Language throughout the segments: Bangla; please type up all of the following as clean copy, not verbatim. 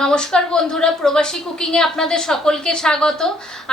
নমস্কার বন্ধুরা, প্রবাসী কুকিংয়ে আপনাদের সকলকে স্বাগত।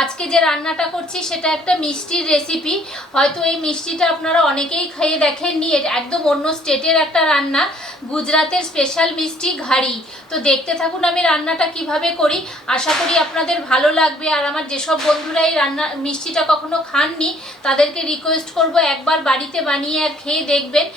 আজকে যে রান্নাটা করছি সেটা একটা মিষ্টির রেসিপি। হয়তো এই মিষ্টিটা আপনারা অনেকেই খেয়ে দেখেননি, একদম অন্য স্টেটের একটা রান্না, গুজরাতের স্পেশাল মিষ্টি ঘাড়ি। তো দেখতে থাকুন আমি রান্নাটা কিভাবে করি, আশা করি আপনাদের ভালো লাগবে। আর আমার যেসব বন্ধুরা এই মিষ্টিটা কখনো খাননি তাদেরকে রিকোয়েস্ট করব একবার বাড়িতে বানিয়ে খেয়ে দেখবেন।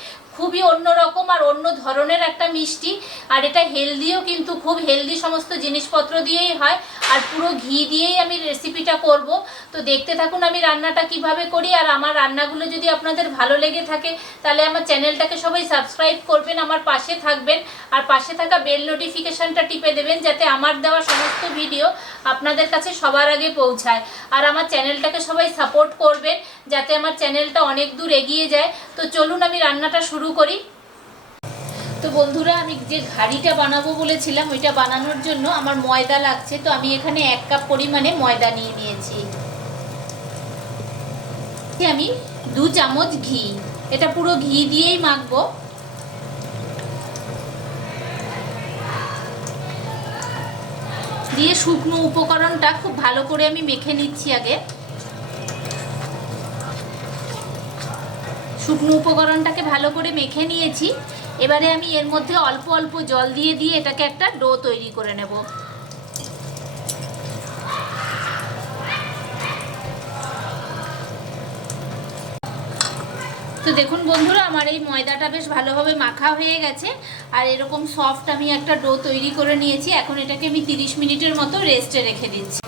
খুবই অন্যরকম আর অন্য ধরনের একটা মিষ্টি, আর এটা হেলদিও, কিন্তু খুব হেলদি সমস্ত জিনিসপত্র দিয়েই হয়, আর পুরো ঘি দিয়েই আমি রেসিপিটা করব। তো দেখতে থাকুন আমি রান্নাটা কিভাবে করি। আর আমার রান্নাগুলো যদি আপনাদের ভালো লেগে থাকে তাহলে আমার চ্যানেলটাকে সবাই সাবস্ক্রাইব করবেন, আমার পাশে থাকবেন, আর পাশে থাকা বেল নোটিফিকেশনটা টিপে দেবেন যাতে আমার দেওয়া সমস্ত ভিডিও আপনাদের কাছে সবার আগে পৌঁছায়। আর আমার চ্যানেলটাকে সবাই সাপোর্ট করবেন যাতে আমার চ্যানেলটা অনেক দূর এগিয়ে যায়। তো চলুন আমি রান্নাটা শুরু করি। তো বন্ধুরা, আমি যে ঘাড়িটা বানাবো বলেছিলাম ওইটা বানানোর জন্য আমার ময়দা লাগছে। তো আমি এখানে 1 কাপ পরিমাণে ময়দা নিয়ে নিয়েছি। আমি 2 চামচ ঘি, এটা পুরো ঘি দিয়েই মাখবো। দিয়ে শুকনো উপকরণটা খুব ভালো করে আমি মেখে নিচ্ছি। আগে শুকনো উপকরণটাকে ভালো করে মেখে নিয়েছি। এবারে আমি এর মধ্যে অল্প অল্প জল দিয়ে দিয়ে এটাকে একটা ডো তৈরি করে নেব। তো দেখুন বন্ধুরা, আমার এই ময়দাটা বেশ ভালোভাবে মাখা হয়ে গেছে, আর এরকম সফট আমি একটা ডো তৈরি করে নিয়েছি। এখন এটাকে আমি 30 মিনিটের মতো রেস্টে রেখে দিচ্ছি।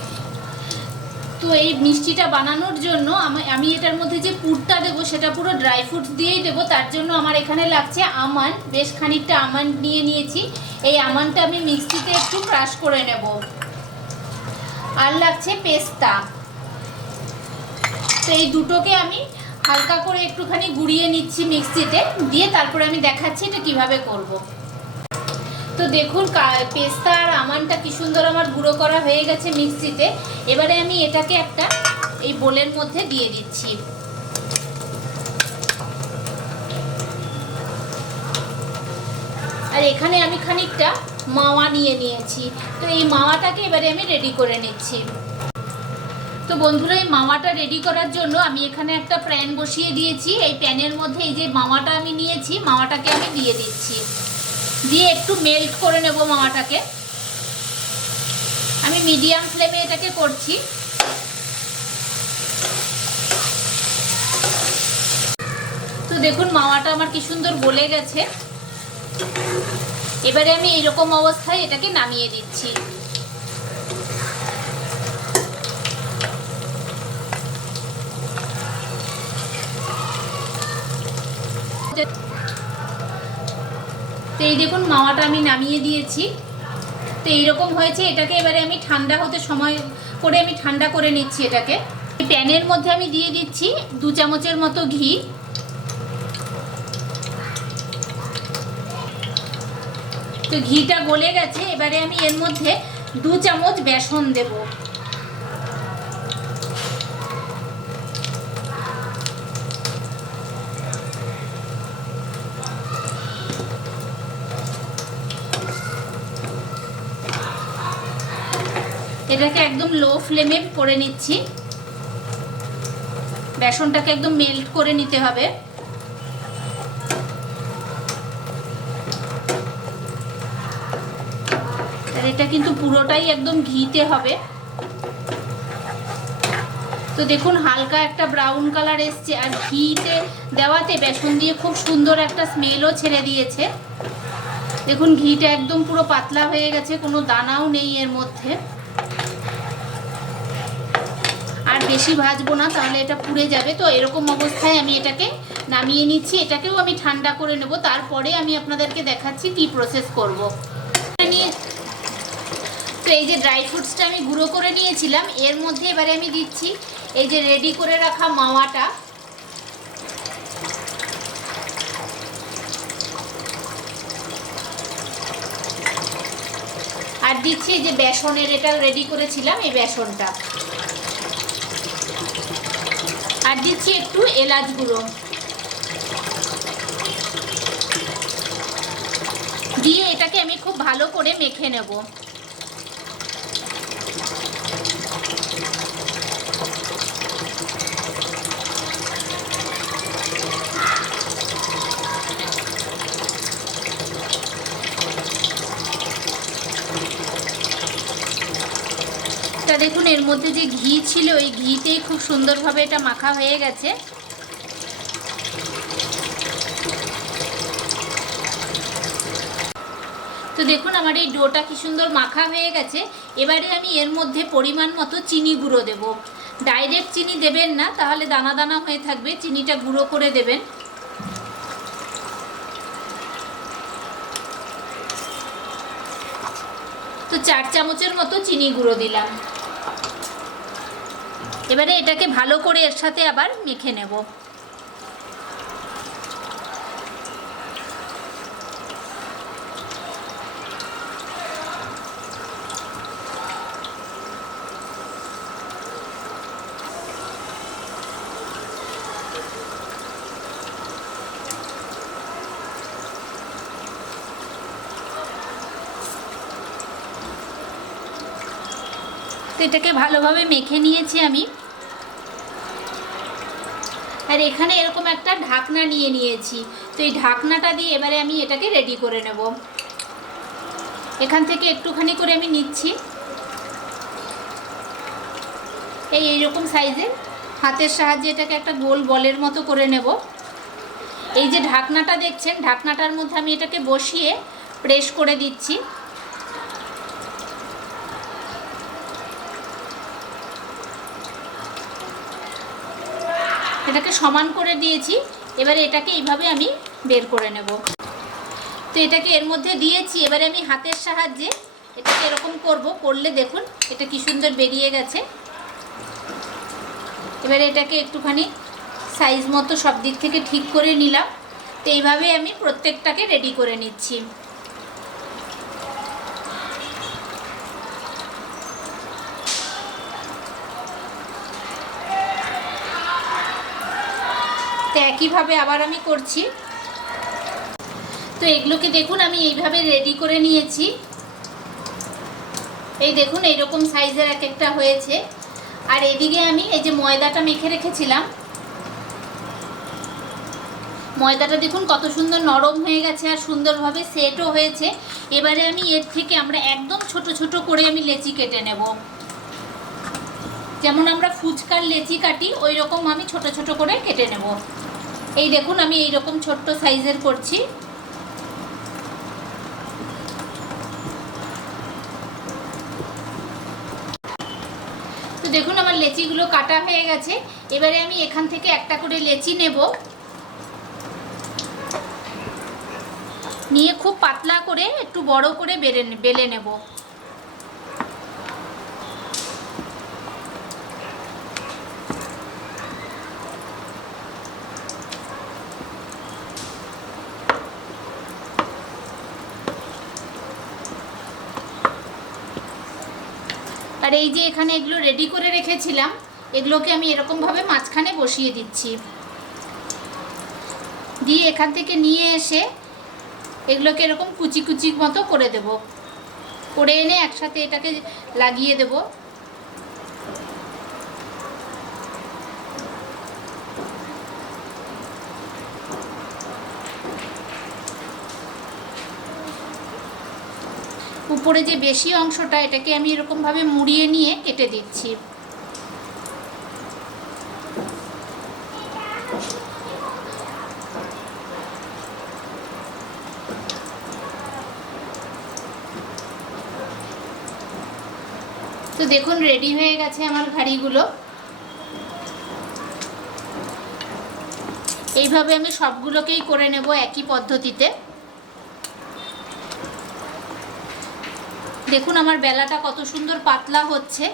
তো এই মিষ্টিটা বানানোর জন্য আমি এটার মধ্যে যে পুরটা দেবো সেটা পুরো ড্রাই ফ্রুটস দিয়েই দেবো। তার জন্য আমার এখানে লাগছে আমন্ড, বেশ খানিকটা আমন্ড নিয়ে নিয়েছি। এই আমন্ডটা আমি মিক্সিতে একটু ক্রাশ করে নেব। আর লাগছে পেস্তা। তো এই দুটোকে আমি হালকা করে একটুখানি গুঁড়িয়ে নিচ্ছি মিক্সিতে, দিয়ে তারপরে আমি দেখাচ্ছি এটা কিভাবে করব। তো দেখুন পেস্তা আর আমন্ডটা কি সুন্দর আমার গুঁড়ো করা হয়ে গেছে মিক্সিতে। এবারে আমি এটাকে একটা এই বোলের মধ্যে দিয়ে দিচ্ছি। আর এখানে আমি খানিকটা মাওয়া নিয়ে নিয়েছি। তো এই মাওয়াটাকে এবারে আমি রেডি করে নিচ্ছি। তো বন্ধুরা, এই মাওয়াটা রেডি করার জন্য আমি এখানে একটা প্যান বসিয়ে দিয়েছি। এই প্যানের মধ্যে এই যে মাওয়াটা আমি নিয়েছি, মাওয়াটাকে আমি দিয়ে দিচ্ছি। দিয়ে একটু মেল্ট করে নেব মাওয়াটাকে। আমি মিডিয়াম ফ্লেমে এটাকে করছি। তো দেখুন মাওয়াটা আমার কি সুন্দর গলে গেছে। এবারে আমি এইরকম অবস্থায় এটাকে নামিয়ে দিচ্ছি। তো এই দেখুন মাওয়াটা আমি নামিয়ে দিয়েছি। তো এইরকম হয়েছে। এটাকে এবারে আমি ঠান্ডা হতে সময় করে আমি ঠান্ডা করে নিচ্ছি এটাকে। এই প্যানের মধ্যে আমি দিয়ে দিচ্ছি 2 চামচের মতো ঘি। তো ঘিটা গলে গেছে। এবারে আমি এর মধ্যে 2 চামচ বেসন দেব। এটাকে একদম লো ফ্লেমে করে নিচ্ছি। বেসনটাকে একদম মেল্ট করে নিতে হবে। আর এটা কিন্তু পুরোটাই একদম ঘিতে হবে। তো দেখুন হালকা একটা ব্রাউন কালার এসছে, আর ঘিতে দেওয়াতে বেসন দিয়ে খুব সুন্দর একটা স্মেলও ছেড়ে দিয়েছে। দেখুন ঘিটা একদম পুরো পাতলা হয়ে গেছে, কোনো দানাও নেই এর মধ্যে। আর বেশি ভাজবো না, তাহলে এটা পুড়ে যাবে। তো এরকম অবস্থায় আমি এটাকে নামিয়ে নিচ্ছি। এটাকেও আমি ঠান্ডা করে নেব, তারপরে আমি আপনাদেরকে দেখাচ্ছি কি প্রসেস করব। তো এই যে ড্রাই ফ্রুটসটা আমি গুঁড়ো করে নিয়েছিলাম, এর মধ্যে এবারে আমি দিচ্ছি এই যে রেডি করে রাখা মাওয়াটা। আর দিচ্ছি এই যে বেসনের এটা রেডি করেছিলাম এই বেসনটা। আর দিচ্ছি একটু এলাচ গুঁড়ো। দিয়ে এটাকে আমি খুব ভালো করে মেখে নেব। দেখুন এর মধ্যে যে ঘি ছিল ওই ঘিতেই খুব সুন্দরভাবে এটা মাখা হয়ে গেছে। তো দেখুন আমার এই ডোটা কি সুন্দর মাখা হয়ে গেছে। এবারে আমি এর মধ্যে পরিমাণ মতো চিনি গুঁড়ো দেব। ডাইরেক্ট চিনি দেবেন না, তাহলে দানা দানা হয়ে থাকবে, চিনিটা গুঁড়ো করে দেবেন। তো 4 চামচের মতো চিনি গুঁড়ো দিলাম। এবারে এটাকে ভালো করে এর সাথে আবার মেখে নেব। তো এটাকে ভালোভাবে মেখে নিয়েছি আমি। আর এখানে এরকম একটা ঢাকনা নিয়ে নিয়েছি। তো এই ঢাকনাটা দিয়ে এবারে আমি এটাকে রেডি করে নেব। এখান থেকে একটুখানি করে আমি নিচ্ছি, এইরকম সাইজের হাতের সাহায্যে এটাকে একটা গোল বলের মতো করে নেব। এই যে ঢাকনাটা দেখছেন, ঢাকনাটার মধ্যে আমি এটাকে বসিয়ে প্রেস করে দিচ্ছি। এটাকে সমান করে দিয়েছি। এবারে এটাকে এইভাবে আমি বের করে নেব। তো এটাকে এর মধ্যে দিয়েছি। এবারে আমি হাতের সাহায্যে এটাকে এরকম করলে দেখুন এটা কি সুন্দর বেরিয়ে গেছে। এবারে এটাকে একটুখানি সাইজ মতো সব দিক থেকে ঠিক করে নিলাম। তো এইভাবে আমি প্রত্যেকটাকে রেডি করে নিচ্ছি। তো একইভাবে আবার আমি করছি। তো এগুলোকে দেখুন আমি এইভাবে রেডি করে নিয়েছি। এই দেখুন এইরকম সাইজের এক একটা হয়েছে। আর এদিকে আমি এই যে ময়দাটা মেখে রেখেছিলাম, ময়দাটা দেখুন কত সুন্দর নরম হয়ে গেছে আর সুন্দরভাবে সেটও হয়েছে। এবারে আমি এর থেকে আমরা একদম ছোট ছোট করে আমি লেচি কেটে নেব। যেমন আমরা ফুচকার লেচি কাটি ওই রকম আমি ছোট ছোট করে কেটে নেব। এই দেখুন আমি এই রকম ছোট্ট সাইজের করছি। তো দেখুন আমার লেচিগুলো কাটা হয়ে গেছে। এবারে আমি এখান থেকে একটা করে লেচি নেব, নিয়ে খুব পাতলা করে একটু বড় করে বেলে নেব। আর এই যে এখানে এগুলো রেডি করে রেখেছিলাম, এগুলোকে আমি এরকমভাবে মাঝখানে বসিয়ে দিচ্ছি। দিয়ে এখান থেকে নিয়ে এসে এগুলোকে এরকম কুচি কুচি মতো করে দেব, করে এনে একসাথে এটাকে লাগিয়ে দেব। উপরে যে বেশি অংশটা এটাকে আমি এরকমভাবে মুড়িয়ে নিয়ে কেটে দিচ্ছি। তো দেখুন রেডি হয়ে গেছে আমার ঘাড়িগুলো। এইভাবে আমি সবগুলোকেই করে নেব একই পদ্ধতিতে। দেখুন আমার বেলাটা কত সুন্দর পাতলা হচ্ছে।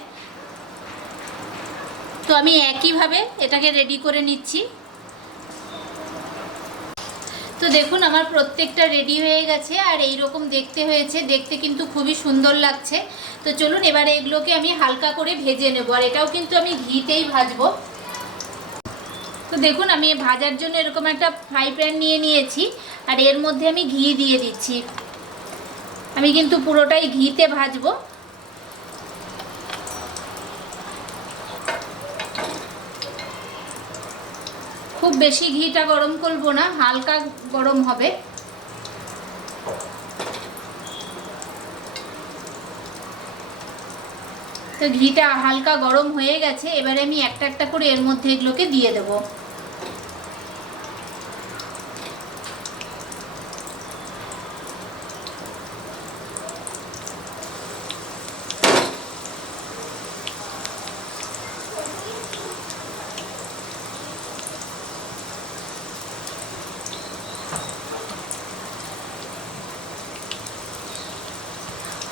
তো আমি একইভাবে এটাকে রেডি করে নিচ্ছি। তো দেখুন আমার প্রত্যেকটা রেডি হয়ে গেছে আর এই রকম দেখতে হয়েছে, দেখতে কিন্তু খুবই সুন্দর লাগছে। তো চলুন এবারে এগুলোকে আমি হালকা করে ভেজে নেব। আর এটাও কিন্তু আমি ঘিতেই ভাজবো। তো দেখুন আমি ভাজার জন্য এরকম একটা ফ্রাই প্যান নিয়ে নিয়েছি আর এর মধ্যে আমি ঘি দিয়ে দিচ্ছি। আমি কিন্তু পুরোটাই ঘিতে ভাজবো। খুব বেশি ঘিটা গরম করব না, হালকা গরম হবে। তো ঘিটা হালকা গরম হয়ে গেছে, এবারে আমি একটা একটা করে এর মধ্যে এগুলোকে দিয়ে দেবো।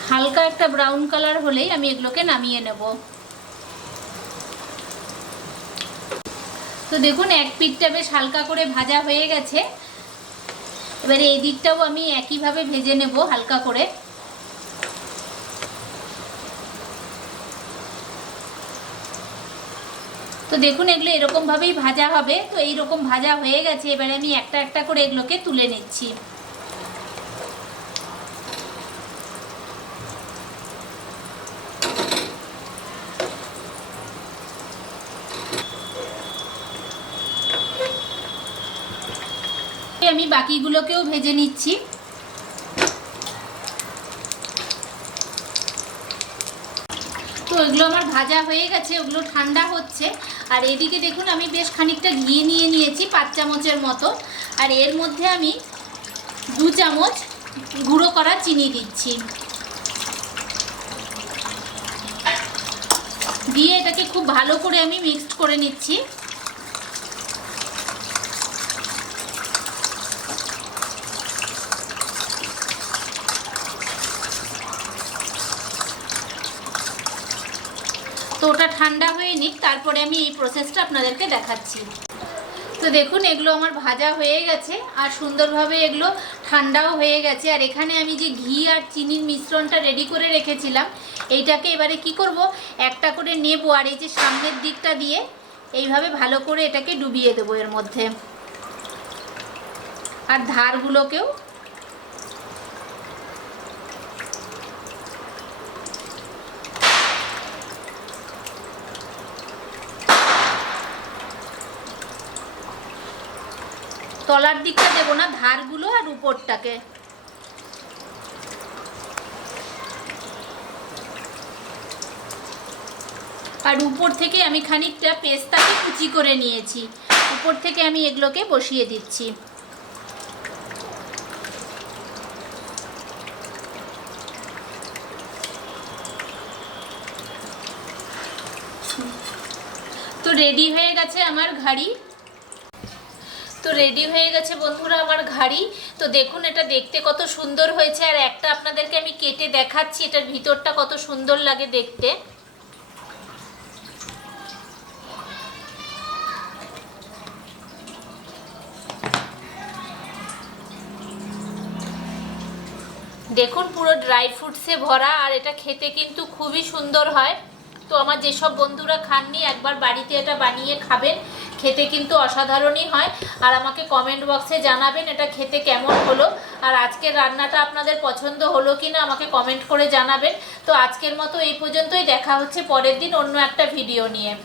হালকা একটা ব্রাউন কালার হলেই আমি এগুলোকে নামিয়ে নেব। তো দেখুন এক পিঠটা বেশ হালকা করে ভাজা হয়ে গেছে, এবারে এই দিকটাও আমি একইভাবে ভেজে নেব হালকা করে। তো দেখুন এগুলো এরকমভাবেই ভাজা হবে। তো এইরকম ভাজা হয়ে গেছে, এবারে আমি একটা একটা করে এগুলোকে তুলে নিচ্ছি। আমি বাকিগুলোকেও ভেজে নিচ্ছি। তো এগুলো আমার ভাজা হয়ে গেছে, ওগুলো ঠান্ডা হচ্ছে। আর এদিকে দেখুন আমি বেশ খানিকটা ঘি নিয়ে নিয়েছি 5 চামচের মতো, আর এর মধ্যে আমি 2 চামচ গুঁড়ো করা চিনি দিচ্ছি। দিয়ে এটাকে খুব ভালো করে আমি মিক্সড করে নিচ্ছি। তো ওটা ঠান্ডা হয়ে নিক, তারপরে আমি এই প্রসেসটা আপনাদেরকে দেখাচ্ছি। তো দেখুন এগুলো আমার ভাজা হয়ে গেছে আর সুন্দরভাবে এগুলো ঠান্ডাও হয়ে গেছে। আর এখানে আমি যে ঘি আর চিনির মিশ্রণটা রেডি করে রেখেছিলাম, এইটাকে এবারে কি করব, একটা করে নেব আর এই যে সামনের দিকটা দিয়ে এইভাবে ভালো করে এটাকে ডুবিয়ে দেবো এর মধ্যে, আর ধারগুলোকেও। তলার দিকটা দেবো না, ধারগুলো আর উপরটাকে। আর উপর থেকে আমি খানিকটা পেস্তাকে কুচি করে নিয়েছি, উপর থেকে আমি এগুলোকে বসিয়ে দিচ্ছি। তো রেডি হয়ে গেছে আমার ঘাড়ি। তো রেডি হয়ে গেছে বন্ধুরা আমার ঘাড়ি। তো দেখুন এটা দেখতে কত সুন্দর হয়েছে, আর একটা আপনাদেরকে আমি কেটে দেখাচ্ছি, এটার ভিতরটা কত সুন্দর লাগে দেখতে। দেখুন পুরো ড্রাই ফ্রুটসে ভরা, আর এটা খেতে কিন্তু খুবই সুন্দর হয়। তো আমার যেসব বন্ধুরা খাননি একবার বাড়িতে এটা বানিয়ে খাবেন, খেতে কিন্তু অসাধারণই হয়। আর আমাকে কমেন্ট বক্সে জানাবেন এটা খেতে কেমন হলো, আর আজকের রান্নাটা আপনাদের পছন্দ হলো কিনা আমাকে কমেন্ট করে জানাবেন। তো আজকের মতো এই পর্যন্তই, দেখা হচ্ছে পরের দিন অন্য একটা ভিডিও নিয়ে।